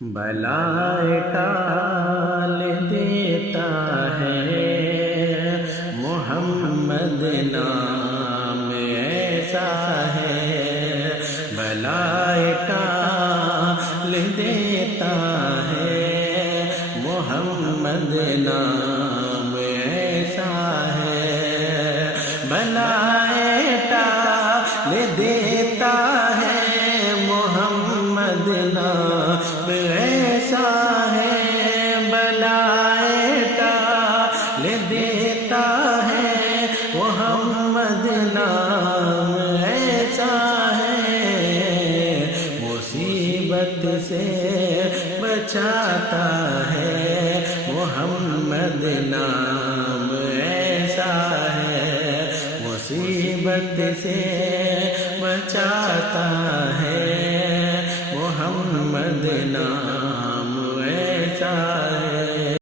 بلائے ٹال دیتا ہے محمد نام ایسا ہے، بلائے ٹال دیتا ہے محمد نام ایسا ہے، بلائے ٹال دیتا ہے محمد نام ایسا ہے، بلائے ٹال دیتا ہے محمد نام ایسا ہے، مصیبت سے بچاتا ہے محمد نام ایسا ہے، مصیبت سے بچاتا ہے محمد نام ایسا